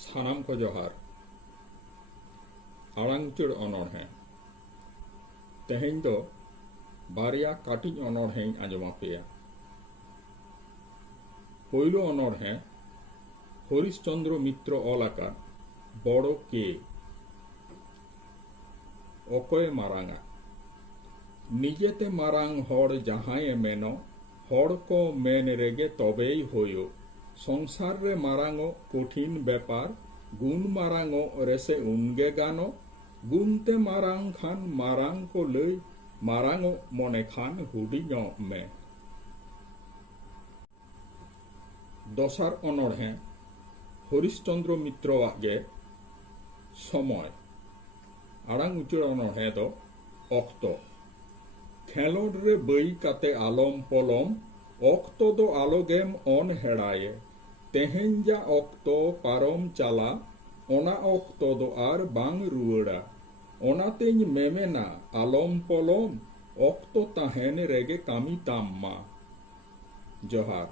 সানাম কো জোহার আড়াংচুড় অনড়হে হ্যাঁ। তেহেন তো বারিয়া কাটিং অনড়হে আজমা পেয়া। পৈল অনড়হে হ্যাঁ, হরিশচন্দ্র মিত্র অলাকা বড় কে? অকয়ে মারাঙা। নিজেতে মারাং হড় জাহায় মেন, হড় কো মেন রেগে তবেই হয়ো সংসার রে মারাঙো কঠিন ব্যাপার, গুণ মারাঙো রেসে উনগে গান, গুনতে মারাং খান মারাং কো লই মারাঙো মনে খান হুডি মে। দশার অনড়হে হ্যাঁ, হরিশচন্দ্র মিত্র আগে, সময়। আড়াং উচুর অনড়হে হ্যাঁ দ অক্ত। খেলোড় রে বই কাতে আলম পলম, অক্ত দো আলোগেম অন হেড়ায়। ᱛᱮᱦᱮᱧ ᱡᱟ ᱚᱠᱛᱚ ᱯᱟᱨᱚᱢ ᱪᱟᱞᱟ ᱚᱱᱟ ᱚᱠᱛᱚ ᱫᱚ ᱟᱨ ᱵᱟᱝ ᱨᱩᱣᱟᱹᱲᱟ ᱚᱱᱟᱛᱮᱧ ᱢᱮᱢᱮᱱᱟ ᱟᱞᱚᱢ ᱯᱚᱞᱚᱢ ᱚᱠᱛᱚ ᱛᱟᱦᱮᱱ ᱨᱮᱜᱮ ᱠᱟᱹᱢᱤ ᱛᱟᱢ ᱢᱟ ᱡᱚᱦᱟᱨ